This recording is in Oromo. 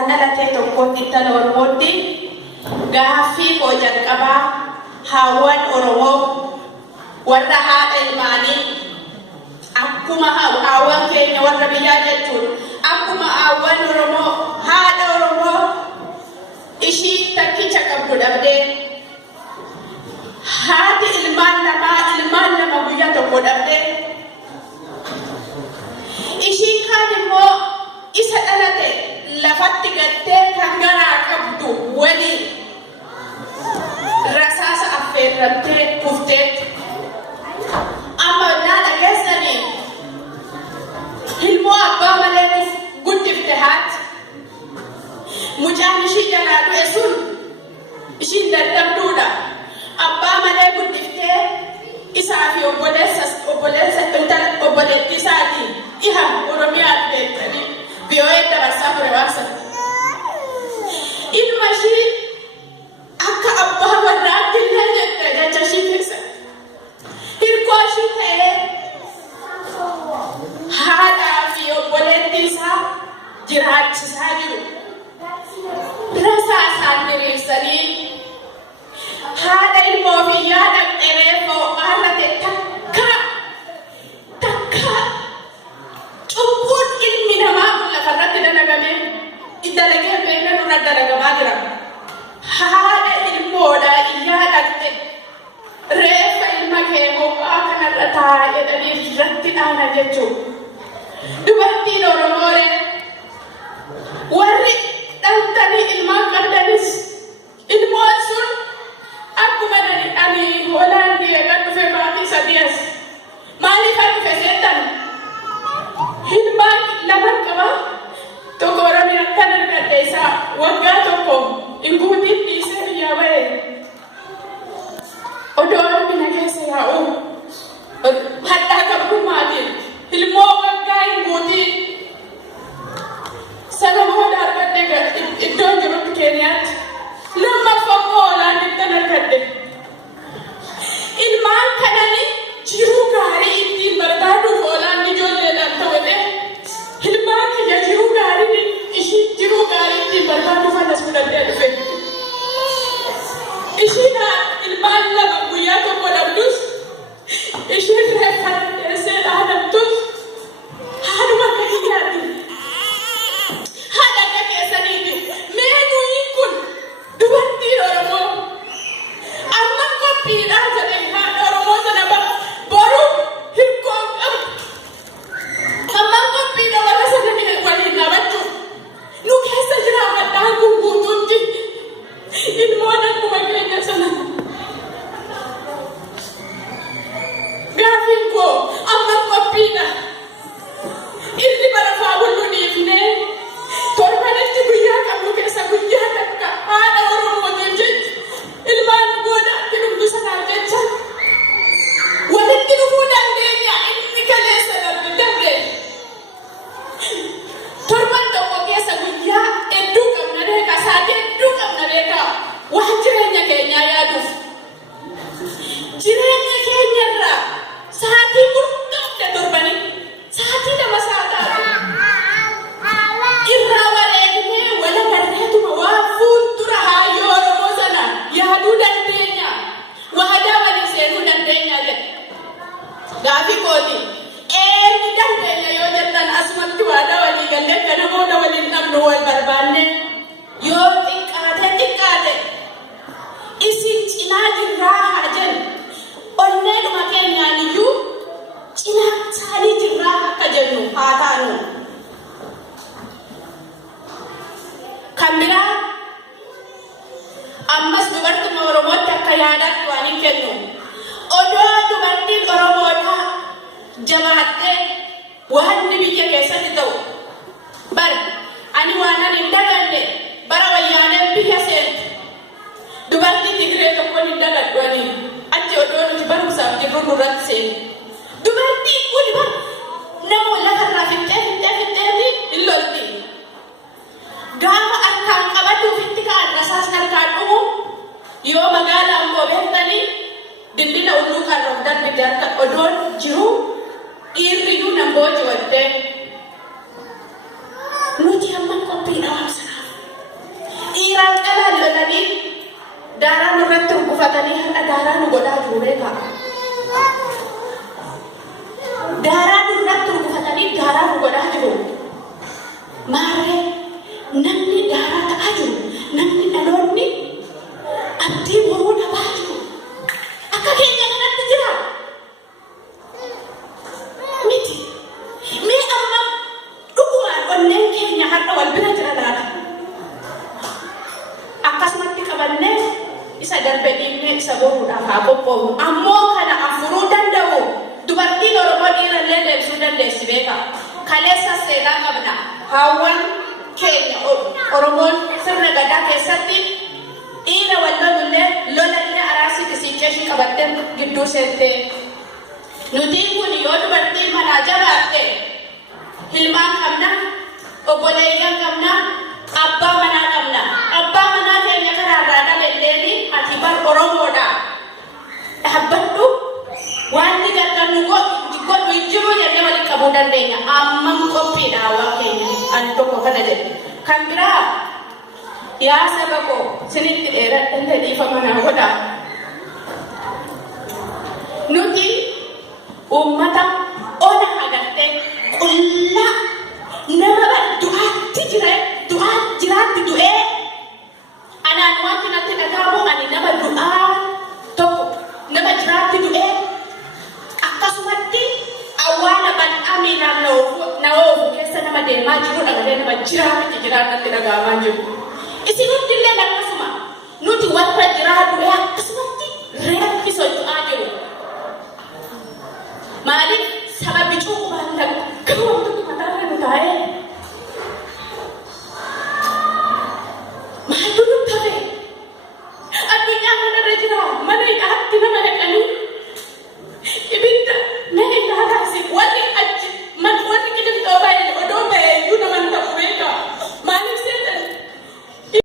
irraan dhalatee tokkotti intala Oromootti gaaffii koo jalqabaa haawwan Oromoo warra haadha ilmaanii akkuma haawwan keenya warra biyyaa jechuudha. Akkuma haawwan Oromoo haadha Oromoo ishii takkicha qabdu dhabdee haati ilmaan lama guyyaa tokko dhabdee ishii kaan immoo isa dhalate lafatti gattee kan garaa qabdu waliin rasaasa affeerramtee kufteetti. Amma naa dhageessanii ilmoo abbaa malee guddifte haati mucaan ishii jalaa du'e sun ishiin dadhabduudha. Abbaa malee guddiftee isaa fi obboleettii isaatiin ihan Oromiyaa beektanii biyyoota dabarsaa ture waasa. Ilma ishii akka abbaa warraatti illee jette jecha ishii keessa. Hirkoo ishii ta'ee haadhaa fi obboleettii isaa jiraachisaa jiru. Birasaa isaan diriirsanii haadha ilmoo fi yaada dheereeffoo haallate takka cubbuun ilmi namaa kun lafarratti dalagamee dalagee beekna nurra dalagamaa jira. Haadha ilmoodha iyyaa dhaqxe reeffa ilma kee ho'aa kanarra taa'aa jedhanii irratti dhaana jechuudha. Dubartiin Oromooree warri dhaltanii ilmaan qabdanis ilmoon sun akkuma ani Hoolaandii eegan dhufe maatii sadii as maaliif kan dhufe seetan ilmaan lama qaba tokko Oromiyaa kan argadhe isaa waggaa tokko inguutiin dhiisee biyyaa ba'e odoo Oromiyaa keessa yaa'u hadhaa qabdummaatiin ilmoo waggaa inguutiin sana booda argadhe iddoon jirutti Keeniyaatti lammaffaa Hoolaandii kan argadhe. Ilmaan kananii jiruu gaarii ittiin barbaaduuf Hoolaandii ijoolleedhaan ta'ute ilmaan kiyya jiruu gaarii ittiin barbaaduuf anas fudhadhee dhufe. Ishiin ilmaan lama guyyaa tokko dhabdus ishiin reeffa teessee dhaadamtus haadhuma kiyyaati. Haadha akka keessaniiti mee nuyi kun dubartiin Oromoo amma qophiidhaa jedhee haadha Oromoo sana boru hirkoo qabdu. Amma qophiidha warra sana waliin dhaabachuu nu keessa jira maddaan kun guutuutti ilmoon akkuma keenya sana. Gaafiin koo amma qophiidha. Ilmi barafaa wal dhiifnee torbanitti guyyaa qabnu keessa guyyaa takka haadha Oromootiin jecha ilmaan goodaatti dhumdu sanaaf jecha walitti dhufuu dandeenya. Inni kaleessa darbe torban tokko keessa guyyaa hedduu qabna beekaa sa'aatii hedduu qabna beekaa waan jireenya keenyaa yaaduuf jireenya keenyarraa sa'aatii murtaa'e torbanii sa'aatii lama sa'aataa irraa wareegnee wala garreetuma waan fuuldura hayyoo Oromoo sana yaaduu dandeenya. Waadaa waliin seenuu dandeenya jedhe. Gaafii kooti eenyu dandeenya yoo jettan asumatti waadaa walii gallee akka namoota waliin dhabnu wal barbaanne yoo xiqqaate isin cinaa jirraa haa jennu onneedhuma keenyaan iyyuu cinaa isaanii jirraa akka jennu haa taanu. Kan biraa ammas dubartiin Oromootti akka yaadaatti waan hin kennu odoo dubartiin Oromoodhaa jabaattee waan biyya keessatti ta'u ani waan hin daganne bara wayyaaneen biyya seente dubartii Tigree tokkoon hin dagadhu ani achi odoo nuti barumsaaf jirru nurratti seente. Dubartiin kun nama lafarraa fixxee hin lolti. Gaafa harkaan qabatuufitti ka'an rasaasni harkaan dhumu yoo magaalaan koo beektanii dildila ulluu kan rof darbite harka odoon jiru dhiirriyyuu nan booji waddee nuti amma qophiidha waan sanaaf daaraa nu godhaa jiru beekaa. Daaraa nurratti rukufatanii daaraa nu godhaa jiru. Maarree namni daaraa ta'aa jiru, namni dhaloonni abdii boruu dhabaa jiru. Akka keenya kanatti jira. Miti. Mee amma dhugumaan onneen keenya har'a wal bira jira laata? Akkasumatti qabannee isa darbe dhiibnee isa boruudhaaf haa qophoofnu. Ammoo kana afuruu danda'u dubartiin Oromoo dhiirallee deebisuu dandeessi beekaa. Kaleessa seenaa qabna. Haawwan keenya Oromoon sirna gadaa keessatti dhiira wal lolullee lolallee araasii kisiichee ishii qabattee gidduu seentee. Nutiin kun yoo dubartiin manaa jabaatte hilmaan qabna, obboleeyyan qabna, abbaa manaa qabna. Abbaa manaa keenya karaarraa dhabelleeni ati bar Oromoodha. Dhaabbadhu waan ni gargaarnu godhu ijjiruu jennee waliin qabuu dandeenya. Ammam qophiidha waan keenya ani tokko kana jedhe. Kan biraa yaa saba koo sinitti dheeradhallee dhiifama naa godhaa. Nuti uummata ona agartee qullaa nama du'aatti jiraatti du'ee anaan wanti natti dhagaamu ani nama du'aa tokko nama jiraatti du'ee akkasumatti awwaala bal'aa miilaan na oofu keessa nama deemaa jiru dhagalee nama jiraatti dhagaamaa jiru. Isin hundillee akkasuma nuti warra jiraa du'ee akkasumatti reeffi socho'aa jiru. Maaliif sababi cuubbaan gama wantoota mataarra nu taa'ee maaltu nu tafe addunyaa kanarra jira mana hidhaatti nama dhaqanii